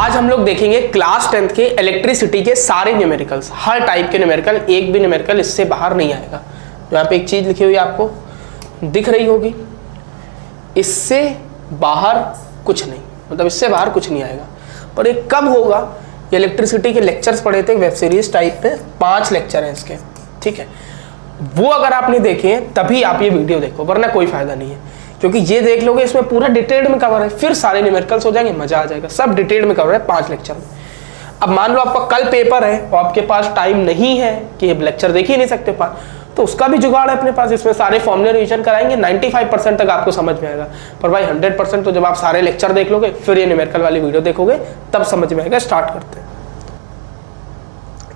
आज हम लोग देखेंगे क्लास 10th के इलेक्ट्रिसिटी के सारे न्यूमेरिकल्स, हर टाइप के न्यूमेरिकल, एक भी न्यूमेरिकल इससे बाहर नहीं आएगा। तो यहाँ पे एक चीज लिखी हुई आपको दिख रही होगी, इससे बाहर कुछ नहीं, मतलब इससे बाहर कुछ नहीं आएगा। पर ये कब होगा? ये इलेक्ट्रिसिटी के लेक्चर्स पढ़े थे वेब सीरीज टाइप पे, 5 लेक्चर हैं इसके, ठीक है। वो अगर आपने देखे तभी आप ये वीडियो देखो, वरना कोई फायदा नहीं है। क्योंकि ये देख लोगे इसमें पूरा डिटेल में कवर है, फिर सारे न्यूमेरिकल्स हो जाएंगे, मजा आ जाएगा। सब डिटेल में कवर है 5 लेक्चर में। अब मान लो आपका कल पेपर है और आपके पास टाइम नहीं है कि लेक्चर देख ही नहीं सकते 5, तो उसका भी जुगाड़ है अपने पास। इसमें सारे फॉर्मूले रिवीजन कराएंगे, 95% तक आपको समझ में आएगा। पर भाई 100% तो जब आप सारे लेक्चर देख लोगे, फिर ये न्यूमेरिकल वाली वीडियो देखोगे, तब समझ में आएगा। स्टार्ट करते हैं।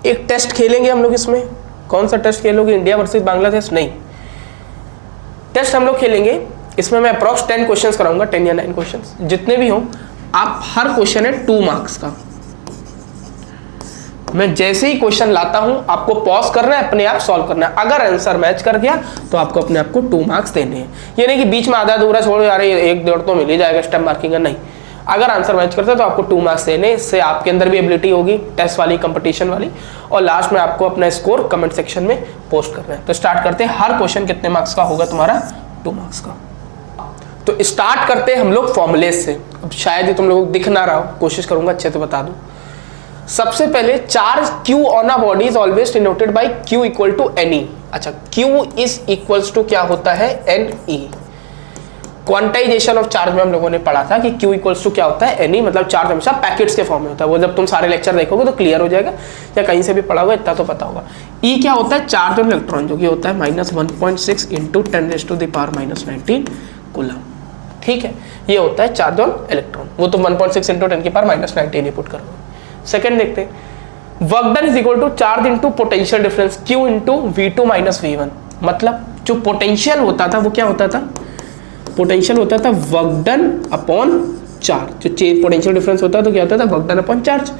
एक टेस्ट खेलेंगे हम लोग इसमें। कौन सा टेस्ट खेलोगे? India versus Bangladesh? नहीं, टेस्ट हम लोग खेलेंगे इसमें। मैं अप्रॉक्स 10 क्वेश्चंस कराऊंगा, 10 या 9 क्वेश्चंस जितने भी हों। आप हर क्वेश्चन है 2 मार्क्स का। मैं जैसे ही क्वेश्चन लाता हूं आपको पॉज करना है, अपने आप सॉल्व करना है। अगर आंसर मैच कर गया तो आपको अपने आप को 2 मार्क्स देने हैं। ये नहीं कि बीच में आधा अधूरा छोड़ यार 1-1.5 तो मिल ही जाएगा स्टेप मार्किंग का, नहीं। अगर आंसर मैच करता है तो आपको 2 मार्क्स देने। इससे आपके अंदर भी एबिलिटी होगी, टेस्ट वाली, कंपटीशन वाली। और लास्ट में आपको अपना स्कोर कमेंट सेक्शन में पोस्ट करना है। तो स्टार्ट करते हैं। हर क्वेश्चन कितने मार्क्स का होगा तुम्हारा? 2 मार्क्स का। तो स्टार्ट करते हैं हम लोग फॉर्मूले से। अब शायद ये तुम लोगों को दिख ना रहा हो, कोशिश करूंगा अच्छे से बता दूं। सबसे पहले charge Q on a body is always denoted by Q equal to NE। अच्छा, Q इज इक्वल्स टू क्या होता है? NE। क्वांटाइजेशन ऑफ चार्ज में हम लोगों ने पढ़ा था कि Q इक्वल्स टू क्या होता है? NE। मतलब चार्ज हमेशा पैकेट्स के फॉर्म में होता है। वो जब तुम सारे लेक्चर देखोगे तो क्लियर हो जाएगा, या कहीं से भी पढ़ा होगा, इतना तो पता होगा। E क्या होता है? चार्ज ऑन इलेक्ट्रॉन, जो कि होता है -1.6 इंटू 10⁻⁻19 कूलम। ठीक है, ये होता है चार्ज ऑन इलेक्ट्रॉन। वो तो 1.6 इंटू 10⁻⁻19 पुट करोगे। सेकंड देखते हैं, work done is equal to charge into potential difference Q into V2 minus V1। मतलब जो पोटेंशियल होता था वो क्या होता था? पोटेंशियल होता था वर्क डन अपॉन चार्ज। जो पोटेंशियल डिफरेंस होता है तो क्या होता था? Work done upon charge.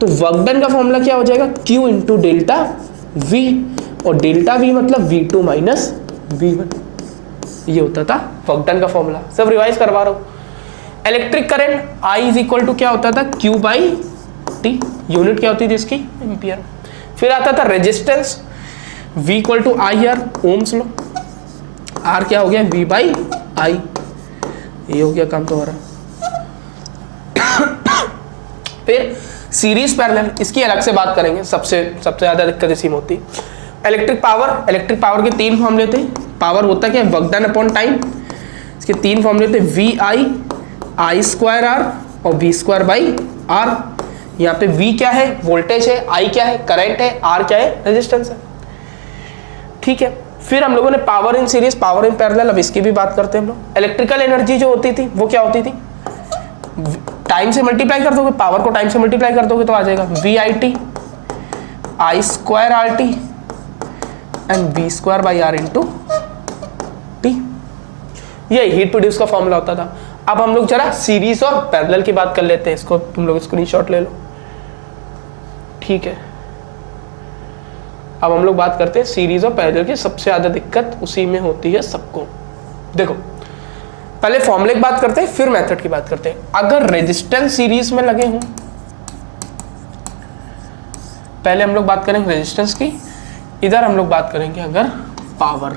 तो वर्क डन का फॉर्मूला क्या हो जाएगा? Q इंटू डेल्टा V, और डेल्टा V मतलब V2 माइनस V1। ये होता था वर्क डन का फॉर्मूला। सब रिवाइज करवा रहा हूं। Electric current I is equal to क्या होता था? Q by T। यूनिट क्या होती थी इसकी? एम्पियर। फिर आता था resistance, V equal to IR, ohm's लो। R क्या हो गया? V by I। ये हो गया काम तुम्हारा। फिर सीरीज पैरेलल, इसकी अलग से बात करेंगे। सबसे ज्यादा दिक्कत इसी में होती है। इलेक्ट्रिक पावर के 3 फॉर्मूले थे। पावर होता क्या है? Work done upon time. इसके 3 फॉर्मूले थे, VI, I²R और V² बाई R। यहाँ पे V क्या है? वोल्टेज है, I क्या है? करंट है, R क्या है? रेजिस्टेंस है। ठीक है, फिर हम लोगों ने power in series, power in parallel, अब इसकी भी बात करते हैं हम लोग। इलेक्ट्रिकल एनर्जी जो होती थी वो क्या होती थी? टाइम से मल्टीप्लाई कर दोगे, पावर को टाइम से मल्टीप्लाई कर दोगे तो आ जाएगा VIT I²RT and V² by R into T। ये हीट प्रोड्यूस का फॉर्मूला होता था। अब हम लोग जरा सीरीज और पैरेलल की बात कर लेते हैं। इसको तुम लोग स्क्रीनशॉट ले लो, ठीक है। अब हम लोग बात करते हैं सीरीज और पैरेलल की। सबसे ज्यादा दिक्कत उसी में होती है सबको। देखो, पहले फॉर्मूले की बात करते हैं, फिर मेथड की बात करते हैं। अगर रेजिस्टेंस सीरीज में लगे हों, पहले हम लोग बात करेंगे रेजिस्टेंस की, इधर हम लोग बात करेंगे अगर पावर।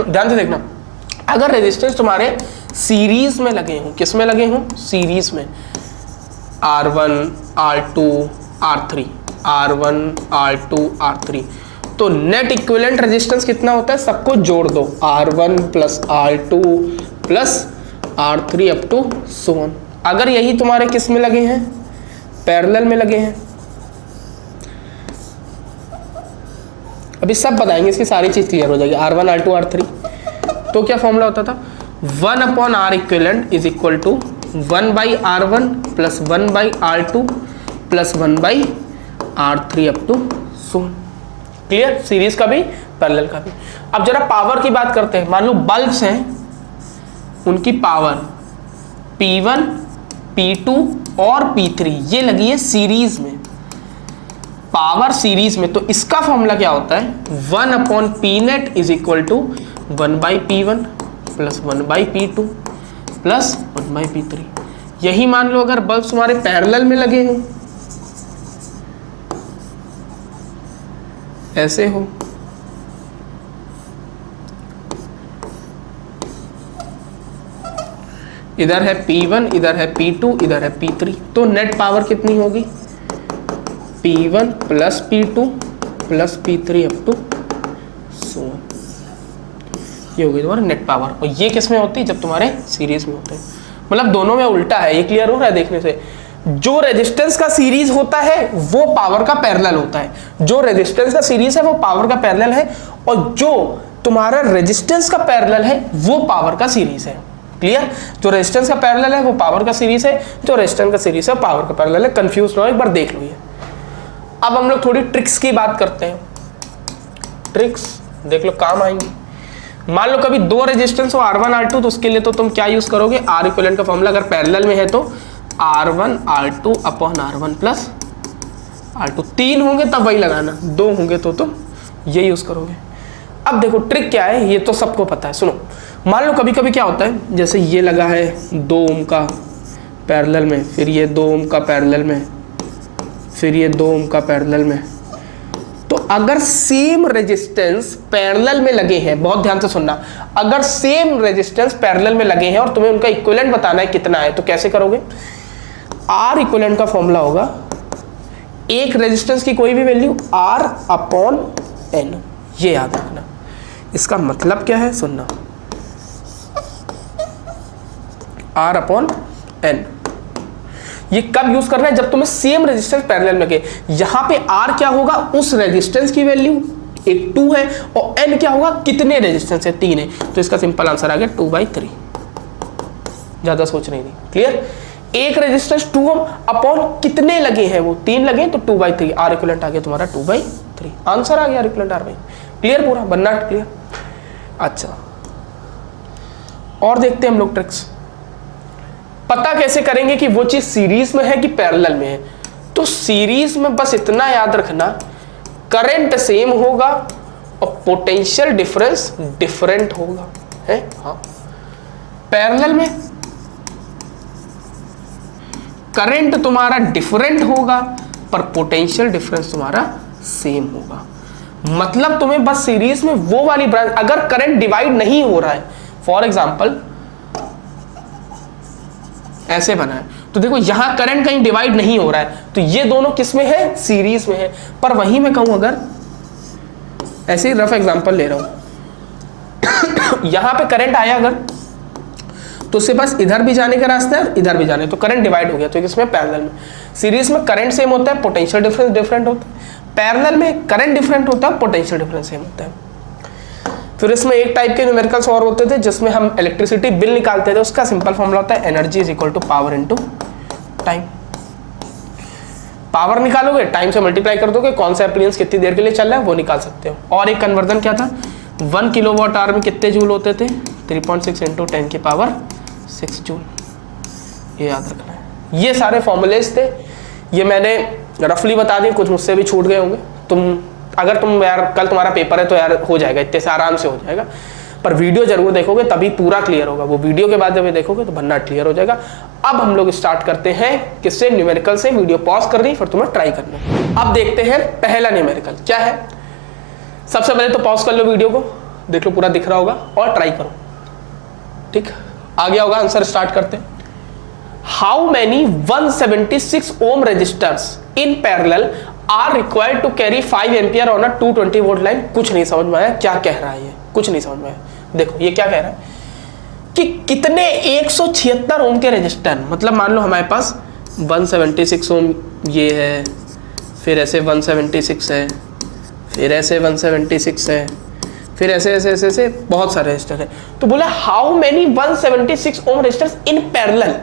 ध्यान से देखना, अगर रेजिस्टेंस तुम्हारे सीरीज में लगे हों, किस में लगे हों? सीरीज में। R1 R2 R3, R1 R2 R3, तो नेट इक्विवेलेंट रेजिस्टेंस कितना होता है? सबको जोड़ दो, R1 plus R2 plus R3 up to so on. अगर यही तुम्हारे किस में लगे हैं? पैरेलल में लगे हैं। अभी सब बताएंगे, इसकी सारी चीज क्लियर हो जाएगी। R1 R2 R3, तो क्या फॉर्मूला होता था? 1 upon R equivalent is equal to 1 by R1 plus 1 by R2 plus 1 by R3 up to so. Clear? Series का भी, पैरेलल का भी। अब जरा पावर की बात करते हैं। मान लो बल्ब्स हैं, उनकी पावर P1, P2 और P3 ये लगी है सीरीज में, पावर सीरीज में। तो इसका फॉर्मूला क्या होता है? 1 upon P net is equal to 1 by P1 plus 1 by P2 plus 1/P3। यही मान लो अगर बल्ब तुम्हारे पैरेलल में लगे हो, ऐसे हो, इधर है P1, इधर है P2, इधर है P3, तो नेट पावर कितनी होगी? P1 plus P2 plus P3 up to 100। ये होगी तुम्हारा नेट पावर। और ये किस में होती है? जब तुम्हारे सीरीज में होते हैं। मतलब दोनों में उल्टा है। ये क्लियर हो रहा है देखने से? जो रेजिस्टेंस का सीरीज होता है वो पावर का पैरेलल होता है। जो रेजिस्टेंस का सीरीज है वो पावर का पैरेलल है, और जो तुम्हारा रेजिस्टेंस का पैरेलल है वो पावर का सीरीज है। क्लियर? जो रेजिस्टेंस का पैरेलल है वो पावर का सीरीज है, जो रेजिस्टेंस का सीरीज है पावर का पैरेलल है। कंफ्यूज ना हो, एक बार देख लो ये। अब हम लोग थोड़ी ट्रिक्स की बात करते हैं। ट्रिक्स देख लो, काम आएंगी। मान लो कभी दो रेजिस्टेंस हो R1 R2, तो उसके लिए तो तुम क्या यूज करोगे? R इक्विवेलेंट का फॉर्मूला अगर पैरेलल में है तो R1 R2 upon R1 plus R2। 3 होंगे तब वही लगाना, 2 होंगे तो तुम ये यूज करोगे। अब देखो ट्रिक क्या है, ये तो सबको पता है। सुनो, मान लो कभी कभी क्या होता है, जैसे ये लगा है 2 ओम का पैरेलल में, फिर ये 2 ओम का पैरेलल में, फिर ये 2 ओम का पैरेलल में। तो अगर सेम रेजिस्टेंस पैरेलल में लगे हैं, बहुत ध्यान से सुनना, अगर सेम रेजिस्टेंस पैरेलल में लगे हैं और तुम्हें उनका इक्विवेलेंट बताना है कितना है, तो कैसे करोगे? R इक्विवेलेंट का फॉर्मूला होगा एक रेजिस्टेंस की कोई भी वैल्यू R अपॉन N। ये याद रखना। इसका मतलब क्या है? सुनना, R अपॉन N। ये कब यूज करना है? जब तुम्हें सेम रेजिस्टेंस पैरेलल में लगे। यहां पे R क्या होगा? उस रेजिस्टेंस की वैल्यू, एक 2 है, और N क्या होगा? कितने रेजिस्टेंस है? 3 है। तो इसका सिंपल आंसर आ गया 2/3। ज्यादा सोच नहीं थी। क्लियर? एक रेजिस्टेंस 2 ओम अपॉन कितने लगे हैं? वो 3 लगे, तो 2/3। R इक्विवेलेंट आ गया तुम्हारा 2/3। आंसर आ गया R इक्विवेलेंट R। क्लियर? पूरा बनना क्लियर? अच्छा, और देखते हैं हम लोग ट्रिक्स। पता कैसे करेंगे कि वो चीज सीरीज में है कि पैरेलल में है? तो सीरीज में बस इतना याद रखना, करंट सेम होगा और पोटेंशियल डिफरेंस डिफरेंट होगा, है? हाँ। पैरेलल में करंट तुम्हारा डिफरेंट होगा पर पोटेंशियल डिफरेंस तुम्हारा सेम होगा। मतलब तुम्हें बस सीरीज में वो वाली ब्रांच, अगर करंट डिवाइड नहीं हो रहा है, फॉर एग्जांपल ऐसे बना है, तो देखो यहां करंट कहीं डिवाइड नहीं हो रहा है, तो ये दोनों किस में है? सीरीज में है। पर वहीं मैं कहूं, अगर ऐसे ही रफ एग्जांपल ले रहा हूं यहां पे करंट आया अगर, तो उससे बस इधर भी जाने का रास्ता है, इधर भी जाने, तो करंट डिवाइड हो गया। तो किसमें? पैरेलल में। सीरीज में करंट सेम होता है, पोटेंशियल डिफरेंस डिफरेंट होता है। पैरेलल में करंट डिफरेंट होता है, पोटेंशियल डिफरेंस सेम होता है। फिर इसमें एक टाइप के न्यूमेरिकल्स और होते थे जिसमें हम इलेक्ट्रिसिटी बिल निकालते थे। उसका सिंपल फॉर्मूला होता है energy is equal to power into time. Power निकालोगे, टाइम से मल्टीप्लाई कर दोगे, कौन सा एप्लायंस कितनी देर के लिए चल रहा है वो निकाल सकते हो। और एक कन्वर्जन क्या था? 1 किलोवाट आवर में कितने जूल होते थे? 3.6 इंटू 10 की पावर 6 जूल। ये याद रखना है। ये सारे फॉर्मूलेज थे, ये मैंने रफली बता दिए, कुछ मुझसे भी छूट गए होंगे। तुम अगर तुम यार कल तुम्हारा पेपर है तो यार हो जाएगा, इतने से आराम से हो जाएगा, पर वीडियो जरूर देखोगे तभी पूरा क्लियर होगा। वो वीडियो के बाद जब देखोगे तो बनना क्लियर हो जाएगा। अब हम लोग स्टार्ट करते हैं किससे? न्यूमेरिकल से। वीडियो पॉज कर दी, फिर तुम्हें ट्राई करना। अब देखते हैं पहला न्यूमेरिकल क्या है। सबसे पहले तो पॉज कर लो वीडियो को, देख लो पूरा दिख रहा होगा और ट्राई करो। ठीक, आ गया होगा आंसर। स्टार्ट करते हैं। How many 176 ohm resistors in parallel are required to carry 5 ampere on a 220 volt line. कुछ नहीं समझ में आया क्या कह रहा है ये, कुछ नहीं समझ में आया। देखो ये क्या कह रहा है कि कितने 176 ओम के रजिस्टर, मतलब मान लो हमारे पास 176 ओम ये है, फिर ऐसे 176 है, फिर ऐसे 176 है, फिर ऐसे ऐसे ऐसे ऐसे बहुत सारे रजिस्टर है। तो बोला how many 176 ohm resistors in parallel,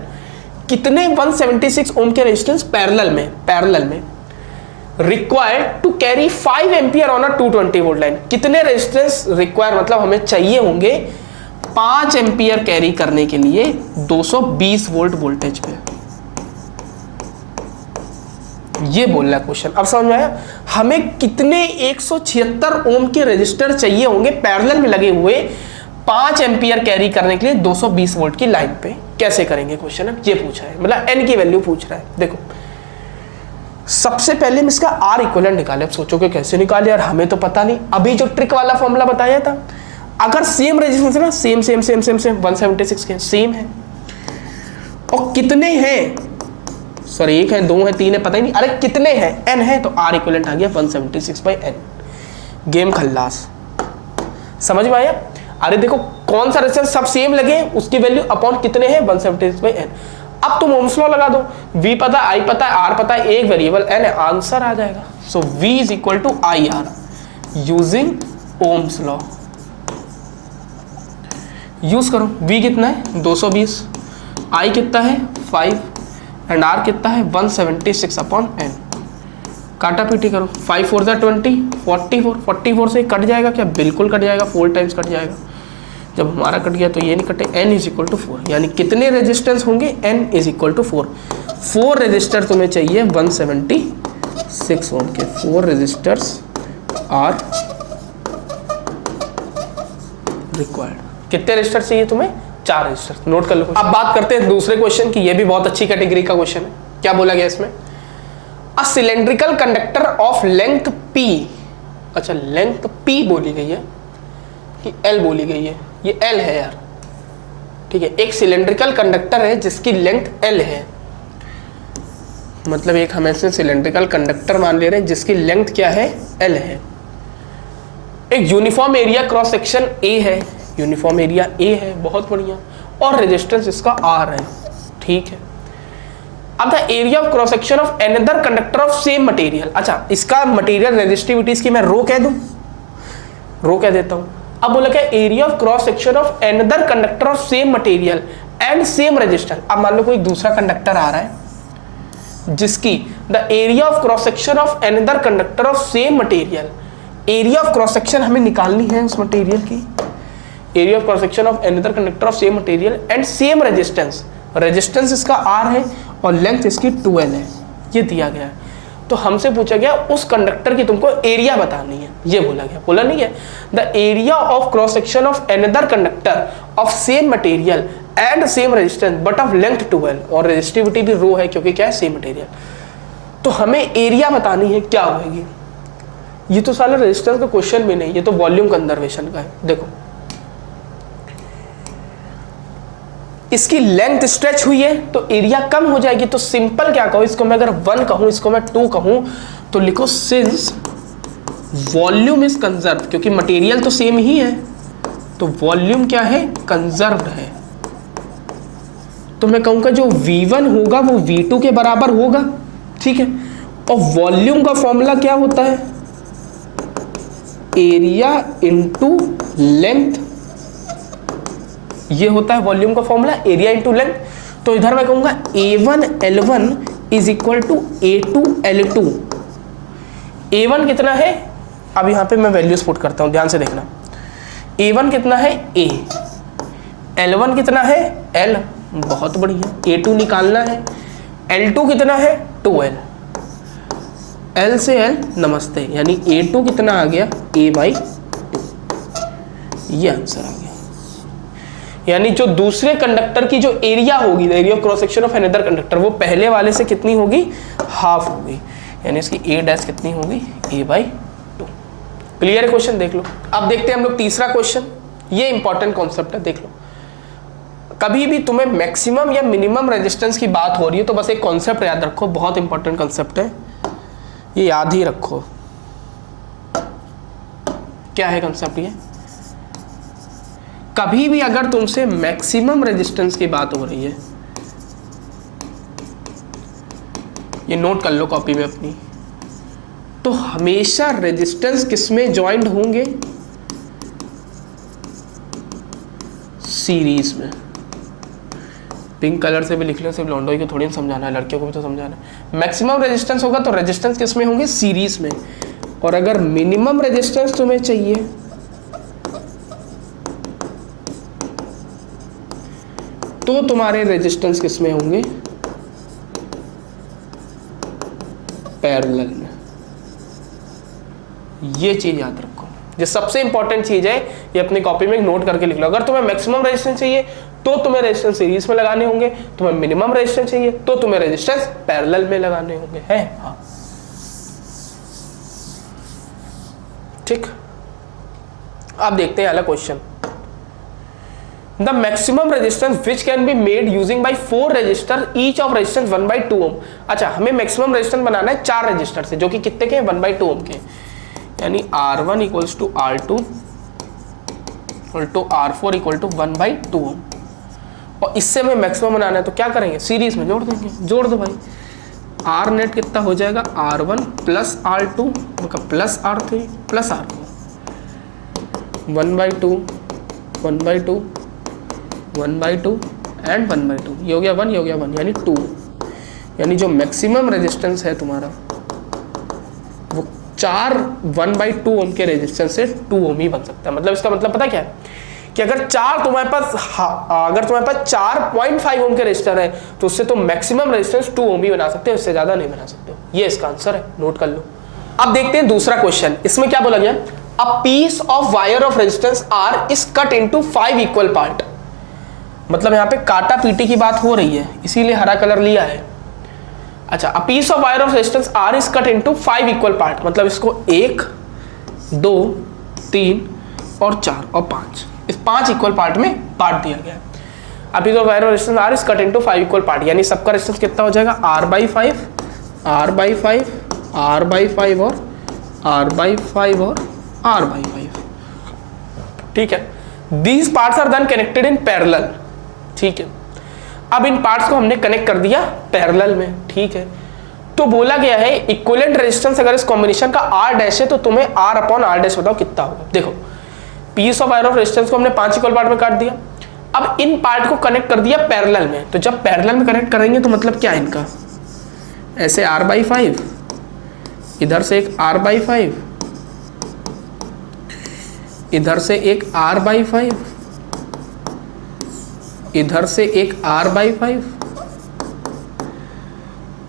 कितने 176 ओम के रजिस्टेंस पैरेलल में required to carry 5 ampere on a 220 volt line. कितने रेजिस्टेंस रिक्वायर, मतलब हमें चाहिए होंगे 5 एम्पियर कैरी करने के लिए 220 वोल्ट वोल्टेज पे। ये बोल रहा है क्वेश्चन। अब समझ में आया? हमें कितने 176 ओम के रेजिस्टर चाहिए होंगे पैरेलल में लगे हुए 5 एम्पियर कैरी करने के लिए 220 वोल्ट की लाइन पे। कैसे करेंगे क्वेश्चन, अब ये पूछा है, मतलब n की वैल्यू पूछ रहा है। देखो सबसे पहले हम इसका R इक्विवेलेंट निकाले। अब सोचोगे कैसे निकाले यार, हमें तो पता नहीं। अभी जो ट्रिक वाला फॉर्मूला बताया था, अगर सेम रेजिस्टेंस है ना, सेम 176 के सेम है, और कितने हैं, सॉरी 1 है 2 है 3 है पता ही नहीं, अरे कितने हैं, n है, तो R इक्विवेलेंट आ गया 176/n। गेम खल्लास, समझ में आया। अरे देखो कौन सा रेजिस्टेंस सब सेम लगे, उसकी वैल्यू अपॉन कितने हैं 176/n। अब तुम ओम्स लॉ लगा दो, V पता है, I पता है, R पता है, एक वेरिएबल n है, आंसर आ जाएगा। So V is equal to IR using ohm's law. Use करो, V कितना है 220, I कितना है 5 एंड R कितना है 176/n। काटा पीटी करो, 5 4 20, 44 से कट जाएगा क्या, बिल्कुल कट जाएगा, 4 टाइम्स कट जाएगा। जब हमारा कट गया तो ये नहीं कटे, n इज इक्वल टू 4, यानी कितने रेजिस्टेंस होंगे, n is equal to 4। 4 resistor तुम्हें चाहिए 176 ओम के, 4 रेजिस्टर्स आर रिक्वायर्ड। कितने रेजिस्टर चाहिए तुम्हें, 4 रेजिस्टर। नोट कर लो। अब बात करते हैं दूसरे क्वेश्चन की, ये भी बहुत अच्छी कैटेगरी का क्वेश्चन है। क्या बोला गया इसमें, a cylindrical conductor of length p, अच्छा लेंथ p बोली गई है कि l बोली गई है, ये L है यार, ठीक है। एक सिलेंड्रिकल कंडक्टर है जिसकी लेंथ L है, मतलब एक हम ऐसे सिलेंड्रिकल कंडक्टर मान ले रहे हैं जिसकी लेंथ क्या है, L है। एक uniform area cross section A है, यूनिफॉर्म एरिया A है, बहुत बढ़िया, और रेजिस्टेंस इसका R है, ठीक है। अब the area of cross section of another conductor of same material, अच्छा इसका मटेरियल रेजिस्टिविटीज की मैं रो कह दूं, रो कह देता हूं। अब बोला क्या, area of cross section of another conductor of same material and same resistance. अब मान लो कोई दूसरा कंडक्टर आ रहा है जिसकी the area of cross section of another conductor of same material, area of cross section हमें निकालनी है उस मटेरियल की, area of cross section of another conductor of same material and same resistance, resistance इसका R है और length इसकी 2L है, ये दिया गया है। तो हमसे पूछा गया उस कंडक्टर की तुमको एरिया बतानी है, ये बोला गया, बोला नहीं है the area of cross section of another conductor of same material and same resistance but of length 2L, और रेजिस्टिविटी भी रो है क्योंकि क्या है, सेम मटेरियल। तो हमें एरिया बतानी है, क्या होगी, ये तो साला रेजिस्टेंस का क्वेश्चन भी नहीं, ये तो वॉल्यूम कंजर्वेशन का है। देखो इसकी लेंथ स्ट्रेच हुई है तो एरिया कम हो जाएगी, तो सिंपल क्या कहो, इसको मैं अगर 1 कहूं, इसको मैं 2 कहूं, तो लिखो सिंस वॉल्यूम इज कंजर्व, क्योंकि मटेरियल तो सेम ही है, तो वॉल्यूम क्या है, कंजर्व्ड है। तो मैं कहूंगा जो V1 होगा वो V2 के बराबर होगा, ठीक है। और वॉल्यूम का फॉर्मूला क्या होता है, एरिया इंटू लेंथ, ये होता है वॉल्यूम का फॉर्मूला, एरिया इंटू लेंथ। तो इधर मैं कहूंगा A1L1 is equal to A2L2। A1 कितना है, अब यहां पे मैं वैल्यूज पुट करता हूं, ध्यान से देखना। A1 कितना है A, L1 कितना है L, बहुत बढ़िया। A2 निकालना है, L2 कितना है 2L, L से L नमस्ते, यानी A2 कितना आ गया A/2, ये आंसर आ गया। यानी जो दूसरे कंडक्टर की जो एरिया होगी, area of cross section of another conductor, वो पहले वाले से कितनी होगी, हाफ होगी, यानी इसकी A डैश कितनी होगी, A/2। क्लियर है क्वेश्चन, देख लो। अब देखते हैं हम लोग तीसरा क्वेश्चन, ये इंपॉर्टेंट कॉन्सेप्ट है, देख लो। कभी भी तुम्हें मैक्सिमम या मिनिमम रेजिस्टेंस की बात हो रही है तो बस एक कॉन्सेप्ट याद रखो, बहुत इंपॉर्टेंट कॉन्सेप्ट है, ये याद ही रखो। क्या है कॉन्सेप्ट ये, कभी भी अगर तुमसे मैक्सिमम रेजिस्टेंस की बात हो रही है, ये नोट कर लो कॉपी में अपनी, तो हमेशा रेजिस्टेंस किसमें ज्वाइंट होंगे, सीरीज में। पिंक कलर से भी लिख लो, सिर्फ लॉन्डोई को थोड़ी समझाना है, लड़कियों को भी तो समझाना है। मैक्सिमम रेजिस्टेंस होगा तो रेजिस्टेंस किसमें होंगे, सीरीज में। और अगर मिनिमम रेजिस्टेंस तुम्हें चाहिए तो तुम्हारे रेजिस्टेंस किसमें होंगे, पैरेलल में। ये चीज याद रखो, ये सबसे इंपॉर्टेंट चीज है, ये अपनी कॉपी में नोट करके लिख लो। अगर तुम्हें मैक्सिमम रेजिस्टेंस चाहिए तो तुम्हें रेजिस्टेंस सीरीज में लगाने होंगे, तुम्हें मिनिमम रेजिस्टेंस चाहिए तो तुम्हें रेजिस्टेंस पैरेलल में लगाने होंगे, है? हाँ, ठीक। अब देखते हैं अगला question. The maximum resistance which can be made using by 4 register each of resistance 1/2 ओम। अच्छा, हमें मैक्सिमम रेजिस्टेंस बनाना है 4 रजिस्टर से, जो कि कितने के हैं? 1/2 ओम के, यानी R1 equals to R2 equal to R4 equal to 1/2 ohm. और इससे हमें मैक्सिमम बनाना है तो क्या करेंगे? सीरीज में जोड़ देंगे। जोड़ दो भाई, R नेट कितना हो जाएगा? R1 प्लस R2 मतलब plus R3 plus R4, 1/2 1/2 1/2 and 1/2, ये हो गया 1, ये हो गया 1, यानी 2। यानी जो मैक्सिमम रेजिस्टेंस है तुम्हारा वो 4 1/2 ओम के रेजिस्टेंस से 2 ओम ही बन सकता है। मतलब इसका मतलब पता क्या है कि अगर तुम्हारे पास 4.5 ओम के रेजिस्टर है तो उससे तो मैक्सिमम रेजिस्टेंस 2 ओम ही बना सकते हो, इससे ज्यादा नहीं बना सकते हो। ये इसका आंसर है, नोट कर लो। अब देखते हैं दूसरा क्वेश्चन। इसमें क्या बोला गया? A piece of wire of resistance R is cut into 5 equal part. मतलब यहाँ पे काटा पीटी की बात हो रही है, इसीलिए हरा कलर लिया है। अच्छा, a piece of wire of resistance R is cut into 5 equal part, मतलब इसको 1 2 3 और 4 और 5, इस 5 इक्वल पार्ट में बांट दिया गया है। A piece of wire of resistance R is cut into 5 equal part, यानी सबका रेजिस्टेंस कितना हो जाएगा? R/5 R/5 R/5 और R/5 और R/5। ठीक है, these parts are then connected in parallel. ठीक है, अब इन पार्ट्स को हमने कनेक्ट कर दिया पैरेलल में। ठीक है, तो बोला गया है इक्विवेलेंट रेजिस्टेंस अगर इस कॉम्बिनेशन का R डैश है तो तुम्हें R/R डैश बताओ कितना होगा। देखो, piece of wire of resistance को हमने 5 इक्वल पार्ट में काट दिया। अब इन पार्ट को कनेक्ट कर दिया पैरेलल में, तो जब पैरेलल में कनेक्ट करेंगे तो मतलब क्या है इनका? ऐसे R/5, इधर से एक R/5, इधर से एक R/5, इधर से एक R/5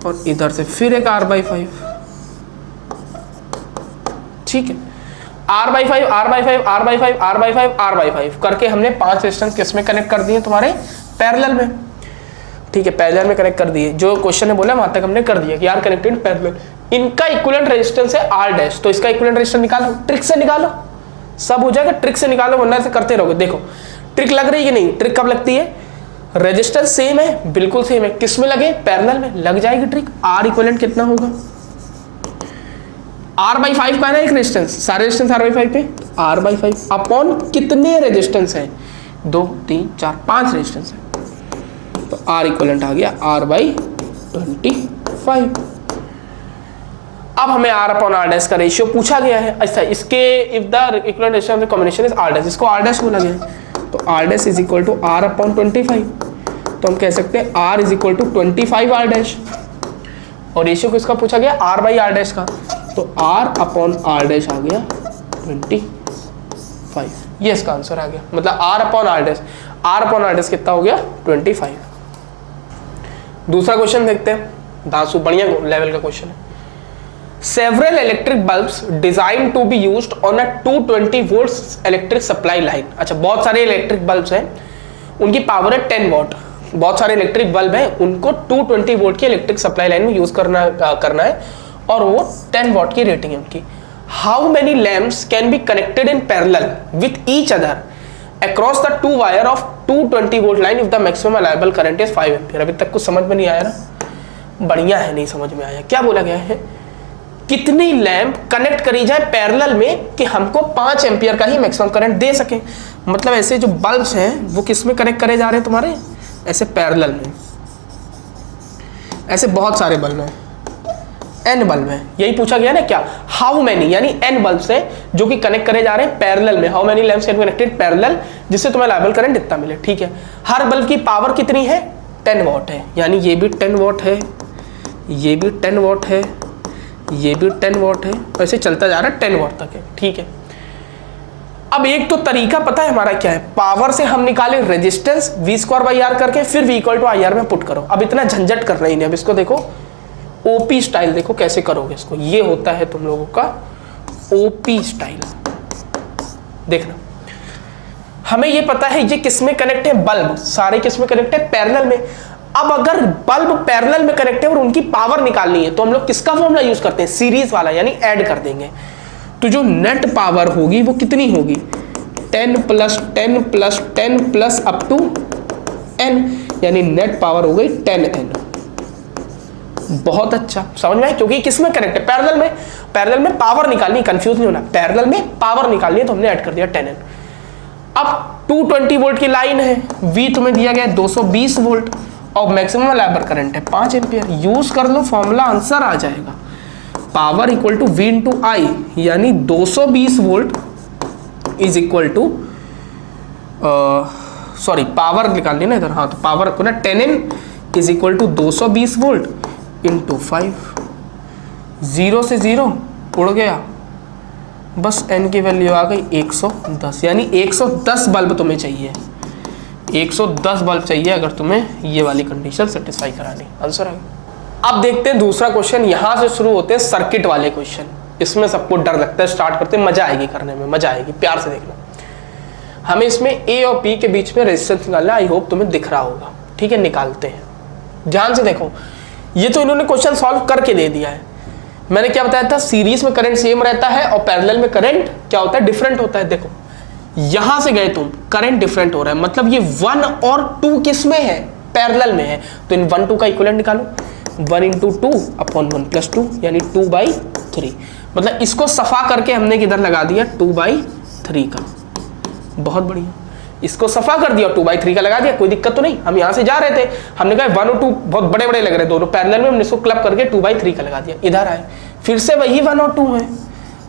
और इधर से फिर एक R/5। ठीक है, R/5 R/5 R/5 R/5 R/5 करके हमने 5 रेजिस्टेंस किस में कनेक्ट कर दिए? तुम्हारे पैरेलल में। ठीक है, पैरेलल में कनेक्ट कर दिए, जो क्वेश्चन ने बोला वहां तक हमने कर दिया कि आर कनेक्टेड पैरेलल। इनका इक्विवेलेंट रेजिस्टेंस है R डैश, तो इसका इक्विवेलेंट रेजिस्टेंस निकालो, ट्रिक से निकालो, सब हो जाएगा। ट्रिक से निकालो, वरना से करते रहोगे। देखो ट्रिक लग रही है कि नहीं? ट्रिक कब लगती है? रेजिस्टेंस सेम है, बिल्कुल सेम है, किस में लगे? पैरेलल में, लग जाएगी ट्रिक। R इक्विवेलेंट कितना होगा? R/5 का है ना एक रेजिस्टेंस, सारे रेजिस्टेंस R/5 पे, R/5 अपॉन कितने रेजिस्टेंस है? 2 3 4 5 रेजिस्टेंस है, तो R इक्विवेलेंट आ गया R/25। अब हमें R/R डैश का रेशियो पूछा गया है। अच्छा, इसके if the equivalent resistance of the combination is R dash, इसको R डैश बोला गया है, तो R dash is equal to R/25। तो हम कह सकते हैं R is equal to 25 R dash, और रेशियो किसका पूछा गया? R/R डैश का, तो R/R डैश आ गया 25। ये इसका आंसर आ गया, मतलब R/R डैश, R/R डैश कितना हो गया? 25। दूसरा क्वेश्चन देखते हैं, दासु बढ़िया लेवल का क्वेश्चन है। Several electric bulbs designed to be used on a 220 volts electric supply line। अच्छा, बहुत सारे इलेक्ट्रिक बल्ब्स हैं, उनकी पावर है 10 वॉट। बहुत सारे इलेक्ट्रिक बल्ब हैं, उनको 220 वोल्ट की इलेक्ट्रिक सप्लाई लाइन में यूज करना है, और वो 10 वॉट की रेटिंग है उनकी। How many lamps can be connected in parallel with each other across the 2 wire of 220 volt line if the maximum allowable current is 5 ampere. अभी तक कुछ समझ में नहीं आया ना? बढ़िया है, नहीं समझ में आया। क्या बोला गया है? कितनी लैंप कनेक्ट करी जाए पैरेलल में कि हमको 5 एम्पियर का ही मैक्सिमम करंट दे सके। मतलब ऐसे जो बल्ब्स हैं वो किस में कनेक्ट करे जा रहे हैं तुम्हारे? ऐसे पैरेलल में। ऐसे बहुत सारे बल्ब हैं, n बल्ब हैं, यही पूछा गया ना क्या? हाउ मेनी, यानी n बल्ब्स हैं जो कि कनेक्ट करे जा रहे हैं पैरेलल में। How many lamps can be connected parallel, जिससे तुम्हें अलाउएबल करंट इतना मिले। ठीक है, हर बल्ब की पावर कितनी है? 10 वॉट है, यानी ये भी 10 वॉट है, ये भी 10 वॉट है, ये भी 10 वॉट है, ऐसे चलता जा रहा है 10 वॉट तक है। ठीक है, अब एक तो तरीका पता है हमारा क्या है? पावर से हम निकाले रेजिस्टेंस V²/R करके, फिर V = IR में पुट करो। अब इतना झंझट करना ही नहीं। अब इसको देखो ओपी स्टाइल, देखो कैसे करोगे इसको। ये होता है तुम लोगों का ओपी स्टाइल। देखना, हमें ये पता है ये किस में कनेक्ट है, बल्ब सारे किस में कनेक्ट है, पैरेलल में। अब अगर बल्ब पैरेलल में कनेक्ट है और उनकी पावर निकालनी है तो हम लोग किसका फॉर्मूला यूज करते हैं, सीरीज वाला, यानी ऐड कर देंगे। तो जो नेट पावर होगी वो कितनी होगी, 10 + 10 + 10 प्लस अप टू n, यानी नेट पावर हो गई 10n। बहुत अच्छा, समझ में आया, क्योंकि किस में कनेक्ट है, पैरेलल में। पैरेलल में पावर निकालनी, कंफ्यूज नहीं होना, पैरेलल में पावर निकालनी है तो हमने ऐड कर दिया 10n। अब 220 वोल्ट की लाइन है, V तुम्हें दिया गया है 220 वोल्ट और मैक्सिमम अलाइबर करंट है 5 एम्पियर। यूज कर लो फॉर्मूला, आंसर आ जाएगा, power equal to V × I, यानी 220 volt is equal to, sorry power निकालनी ना इधर, हाँ तो पावर को ना 10n is equal to 220 volt into 5। 0 से 0 उड़ गया, बस n की वैल्यू आ गई 110, यानी 110 बल्ब तुम्हें चाहिए, 110 बल्ब चाहिए अगर तुम्हें ये वाली कंडीशन सेटिस्फाई करानी। आंसर आ गया। अब देखते हैं दूसरा क्वेश्चन, यहां से शुरू होते हैं सर्किट वाले क्वेश्चन। इसमें सबको डर लगता है, स्टार्ट करते हैं, मजा आएगी करने में, मजा आएगी, प्यार से देखना। हमें इसमें A और B के बीच में रेजिस्टेंस निकालना, आई होप तुम्हें दिख रहा होगा, ठीक है, निकालते हैं। ध्यान से देखो, ये तो इन्होंने क्वेश्चन सॉल्व करके दे दिया है। मैंने क्या बताया था, सीरीज में करंट सेम रहता है और पैरेलल में करंट क्या होता है, डिफरेंट होता है। देखो यहां से गए तुम, करंट डिफरेंट हो रहा है, मतलब ये 1 और 2 किस में है, पैरेलल में है। तो इन 1 2 का इक्विवेलेंट निकालो, 1 × 2 / 1 + 2, यानी 2/3। मतलब इसको सफा करके हमने किधर लगा दिया, 2/3 का। बहुत बढ़िया, इसको सफा कर दिया, 2/3 का लगा दिया, कोई दिक्कत तो नहीं। हम यहां से जा रहे थे, हमने कहा 1 और 2 बहुत बड़े बड़े लग रहे दोनों पैरेलल में, हमने इसको क्लब करके 2/3 का लगा दिया। इधर आए, फिर से वही 1 और 2 है,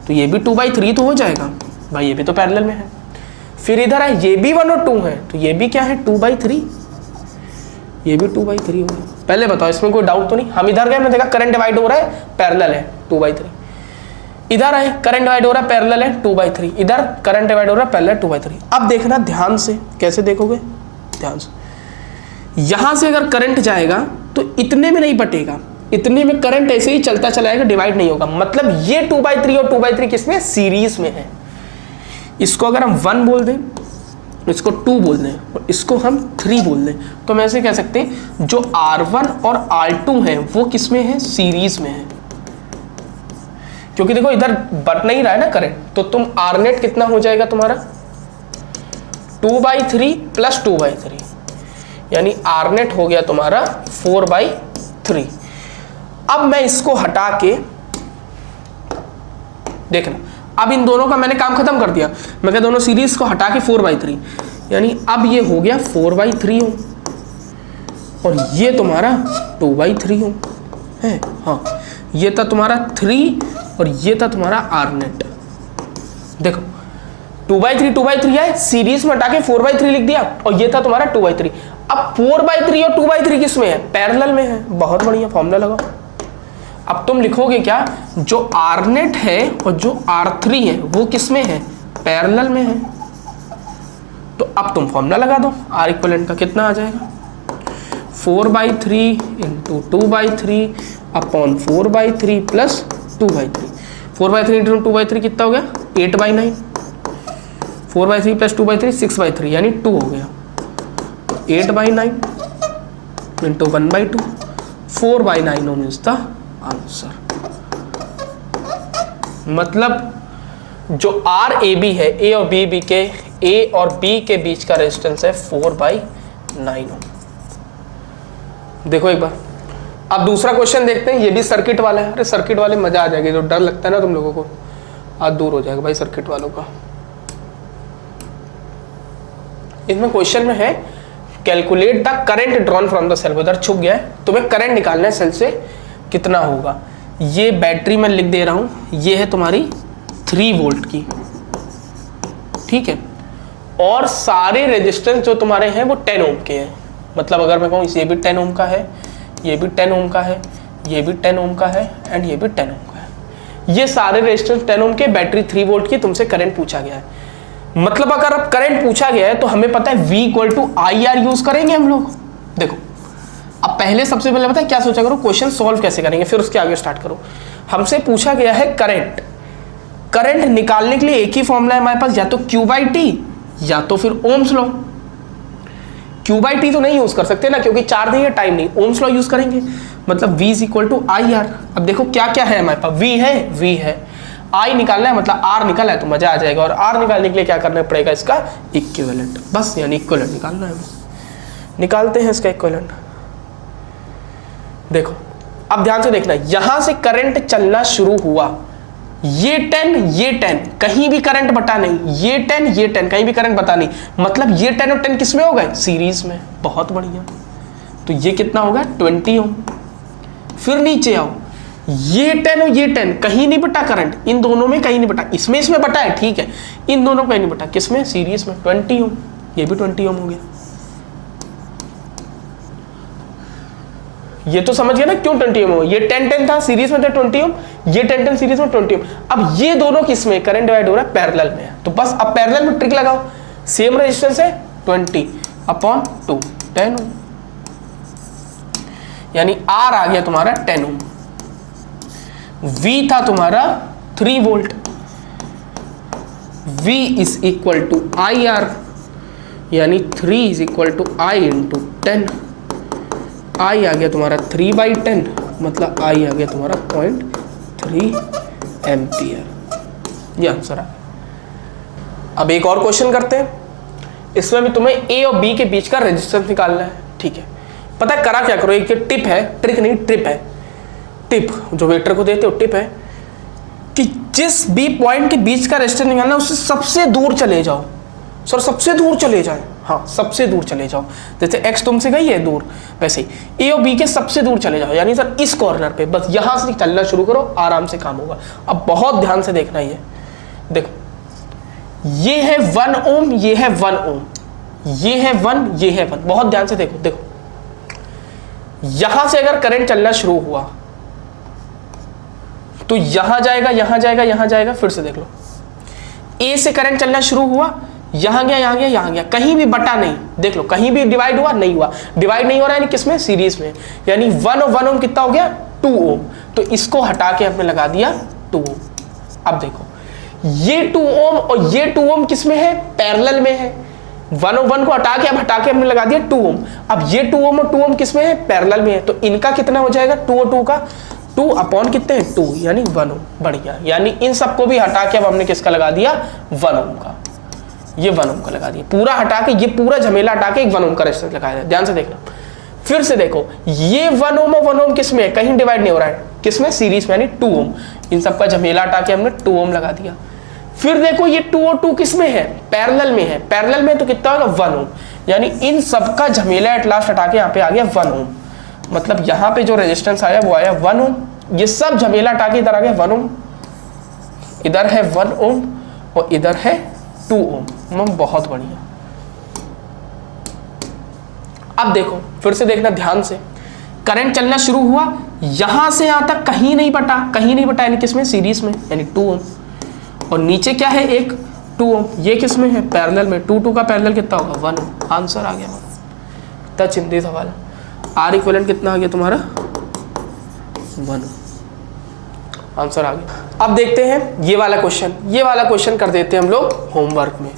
तो ये भी 2/3 तो हो जाएगा भाई, ये भी तो पैरेलल में है। फिर इधर आए, ये भी 1 और 2 है, तो ये भी क्या है, 2/3, ये भी 2/3 हो गया। पहले बताओ इसमें कोई डाउट तो नहीं। हम इधर गए, हमने देखा करंट डिवाइड हो रहा है, पैरेलल है, 2/3। इधर आए, करंट डिवाइड हो रहा है, पैरेलल है, 2/3। इधर करंट डिवाइड हो रहा है, पैरेलल है, 2/3। अब देखना ध्यान से, कैसे देखोगे, ध्यान से। यहां से अगर करंट जाएगा तो इतने में नहीं बटेगा, इतने में करंट ऐसे ही चलता चला जाएगा, डिवाइड नहीं होगा। मतलब ये 2/3 और 2/3 किसमें, सीरीज में है। इसको अगर हम 1 बोल दें, इसको 2 बोल दें और इसको हम 3 बोल दें, तो हम ऐसे कह सकते हैं जो R1 और R2 है वो किस में है, सीरीज में है। क्योंकि देखो इधर बट नहीं रहा है ना करंट, तो तुम R नेट कितना हो जाएगा तुम्हारा, 2/3 + 2/3, यानी R नेट हो गया तुम्हारा 4/3। अब मैं इसको हटा के देखना, अब इन दोनों का मैंने काम खत्म कर दिया, मैं क्या दोनों सीरीज को हटा के 4/3, यानी अब ये हो गया 4/3 ओम और ये तुम्हारा 2/3 ओम है। हाँ, ये था तुम्हारा 3 और ये था तुम्हारा R नेट। देखो 2/3 है, सीरीज में हटा के 4/3 लिख दिया और ये था तुम्हारा 2/3। अब 4/3 और 2/3 किस में है, पैरेलल में है। बहुत बढ़िया, फॉर्मूला लगाओ। अब तुम लिखोगे क्या, जो R नेट है और जो R3 है वो किस में है, पैरेलल में है। तो अब तुम फॉर्मूला लगा दो, R इक्विवेलेंट का कितना आ जाएगा, 4/3 × 2/3 / 4/3 + 2/3। 4/3 × 2/3 कितना हो गया, 8/9। 4/3 + 2/3 6/3, यानी 2 हो गया। 8/9 × 1/2, 4/9 ओम इज द आंसर। मतलब जो RAB है, A और B के, A और B के बीच का रेजिस्टेंस है 4/9 ओम। देखो एक बार, अब दूसरा क्वेश्चन देखते हैं, ये भी सर्किट वाला है। अरे सर्किट वाले मजा आ जाएगी, जो डर लगता है ना तुम लोगों को आज दूर हो जाएगा भाई सर्किट वालों का। इसमें क्वेश्चन में है calculate the current drawn from the cell. उधर छुप गया है, तुम्हें करंट निकालना है सेल से, कितना होगा। ये बैटरी मैं लिख दे रहा हूं, ये है तुम्हारी 3 वोल्ट की, ठीक है, और सारे रेजिस्टेंस जो तुम्हारे हैं वो 10 ओम के हैं। मतलब अगर मैं कहूँ ये भी 10 ओम का है, ये भी 10 ओम का है, ये भी 10 ओम का है एंड ये भी 10 ओम का है। ये सारे रेजिस्टेंस 10 ओम के, बैटरी 3 वोल्ट की, तुमसे करंट पूछा गया है। मतलब अगर अब करंट पूछा गया है तो हमें पता है V = IR यूज करेंगे हम लोग। देखो अब पहले सबसे पहले पता है क्या सोचा करो, क्वेश्चन सॉल्व कैसे करेंगे, फिर उसके आगे स्टार्ट करो। हमसे पूछा गया है करंट, करंट निकालने के लिए एक ही फॉर्मूला है हमारे पास, या तो Q/T या तो फिर Ohm's law. Q by T तो नहीं यूज कर सकते ना, क्योंकि चार्ज नहीं है, टाइम नहीं, ओम्स लॉ यूज करेंगे, मतलब V is equal to I R. अब देखो क्या क्या है हमारे पास, V है, I निकालना है, मतलब R निकालना है तो मजा आ जाएगा, और R निकालने के लिए क्या करना पड़ेगा, इसका इक्विवेलेंट, बस यानी इक्विवेलेंट निकालना है। निकालते हैं इसका इक्विवेलेंट। देखो अब ध्यान से देखना, यहां से करंट चलना शुरू हुआ, ये 10 कहीं भी करंट बटा नहीं, ये 10 कहीं भी करंट बता नहीं, मतलब ये 10 और 10 किसमें हो गए, सीरीज में। बहुत बढ़िया, तो ये कितना होगा 20 ओम। फिर नीचे आओ, ये 10 और ये 10 कहीं नहीं बटा करंट, इन दोनों में कहीं नहीं बटा, इसमें बटा है ठीक है, इन दोनों कहीं नहीं बटा, किसमें, सीरीज में, 20 ओम। ये भी 20 ओम हो गया। ये तो समझ गया ना क्यों 20 ओम हो, ये 10 था सीरीज में था 20 ओम, ये 10 सीरीज में 20 ओम। अब ये दोनों किसमें करंट डिवाइड हो रहा है, पैरेलल में है, तो बस अब पैरेलल में ट्रिक लगाओ, सेम रेजिस्टेंस है 20/2 10 ओम, यानी R आ गया तुम्हारा 10 ओम। V था तुम्हारा 3 volt, V is equal to I R, यानी 3 is equal to I into 10। I आ गया तुम्हारा 3/10, मतलब आई आ गया तुम्हारा 0.3 एम्पियर। ये आंसर आ गया। अब एक और क्वेश्चन करते हैं, इसमें भी तुम्हें A और B के बीच का रेजिस्टेंस निकालना है, ठीक है। पता है करा क्या करो, एक टिप है, ट्रिक नहीं ट्रिप है, टिप जो वेक्टर को देते हो टिप है कि जिस भी पॉइंट के बीच का रेजिस्टेंस निकालना है उससे सबसे दूर चले जाओ। सर सबसे दूर चले जाए, हाँ सबसे दूर चले जाओ, जैसे x तुमसे गई है दूर, वैसे ही A और B के सबसे दूर चले जाओ, यानी सर इस कॉर्नर पे, बस यहां से चलना शुरू करो, आराम से काम होगा। अब बहुत ध्यान से देखना, ये देखो, ये है 1 ओम, ये है 1 ओम, ये है 1, ये है 1, बहुत ध्यान से देखो। देखो यहां से अगर करंट चलना शुरू हुआ तो यहां जाएगा, यहां जाएगा, यहां जाएगा, फिर से देख लो, A से करंट चलना शुरू हुआ, यहां गया, यहां गया, यहां गया, कहीं भी बटा नहीं, देख लो कहीं भी डिवाइड हुआ नहीं हुआ, डिवाइड नहीं हो रहा है, यानी किसमें, सीरीज में, यानी 1 और 1 ओम कितना हो गया 2 ओम, तो इसको हटा के हमने लगा दिया 2 ओम। अब देखो ये 2 ओम और ये 2 ओम किसमें है, पैरेलल में है, 1 और 1 को हटा के, अब हटा के हमने लगा दिया 2 ओम। अब ये 2 ओम और 2 ओम किसमें है, पैरेलल में है, तो इनका कितना हो जाएगा 2 और 2 का 2 अपॉन कितने हैं 2, यानी 1 ओम। बढ़िया, यानी इन सबको भी हटा के अब हमने किसका लगा दिया 1 ओम का, ये 1 ओम का लगा दिया, पूरा हटा के, ये पूरा झमेला हटा के एक 1 ओम का रेजिस्टेंस लगाया। ध्यान से देखना, फिर से देखो, ये 1 ओम और 1 ओम किसमें है, कहीं डिवाइड नहीं हो रहा है, किसमें, सीरीज में, यानी 2 ओम, इन सबका झमेला हटा के हमने 2 ओम लगा दिया। फिर देखो ये 2 और 2 किसमें है, पैरेलल में है, पैरेलल में तो कितना होगा 1 ओम, यानी इन सबका झमेला एट लास्ट हटा के यहाँ पे आ गया 1 ओम, मतलब यहाँ पे जो रेजिस्टेंस आया वो आया 1 ओम, ये सब झमेला हटा के इधर आ गया 1 ओम, इधर है 1 ओम और इधर है 2 ओम। बहुत बढ़िया। अब देखो फिर से देखना ध्यान से, करंट चलना शुरू हुआ, यहां से यहां तक कहीं नहीं बटा, कहीं नहीं बटा, यानी किसमें, सीरीज में, यानी 2 ओम, और नीचे क्या है एक 2 ओम, ये किसमें है, पैरेलल में, 2 का पैरेलल कितना होगा 1 ओम। आंसर आ गया, इतना चिंतित सवाल। आर इक्विवेलेंट कितना आ गया तुम्हारा 1 ओम, आंसर आ गया। अब देखते हैं ये वाला क्वेश्चन, ये वाला क्वेश्चन कर देते हैं हम लोग होमवर्क में,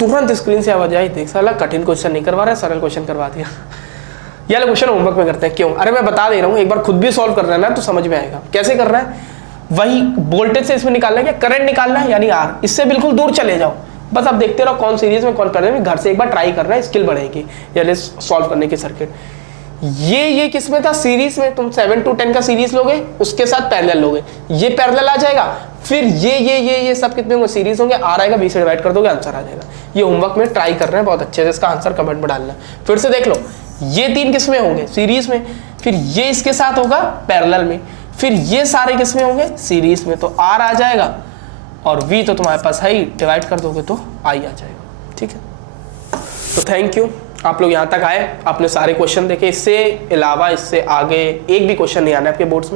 तुरंत स्क्रीन से आवाज आई, देख साला कठिन क्वेश्चन नहीं करवा रहा है, सरल क्वेश्चन करवा दिया। ये वाला क्वेश्चन होमवर्क में करते हैं, क्यों, अरे मैं बता दे रहा हूँ, एक बार खुद भी सॉल्व कर रहा है ना तो समझ में आएगा कैसे करना है। वही वोल्टेज से इसमें निकालना है, करंट निकालना है, यानी आर, इससे बिल्कुल दूर चले जाओ, बस अब देखते रहो कौन सीरीज में कौन पैरेलल में, घर से एक बार ट्राई करना है, स्किल बढ़ेगी यानी सॉल्व करने की सर्किट। ये किसमें था, सीरीज में, तुम 7 to 10 का सीरीज लोगे, उसके साथ पैरेलल लोगे, ये पैरेलल आ जाएगा, फिर ये सब कितने होंगे, सीरीज होंगे, आर आएगा, 20 से डिवाइड कर दोगे, आंसर आ जाएगा। ये होमवर्क में ट्राई कर रहे हैं बहुत अच्छे से, इसका आंसर कमेंट में डालना। फिर से देख लो, ये 3 किसमें होंगे, सीरीज में, फिर ये इसके साथ होगा पैरेलल में, फिर ये सारे किसमें होंगे, सीरीज में, तो आर आ जाएगा, और वी तो तुम्हारे पास है ही, डिवाइड कर दोगे तो आई आ जाएगा। ठीक है, तो थैंक यू, आप लोग यहाँ तक आए, आपने सारे क्वेश्चन देखे, इससे अलावा इससे आगे एक भी क्वेश्चन नहीं आना है आपके बोर्ड्स में।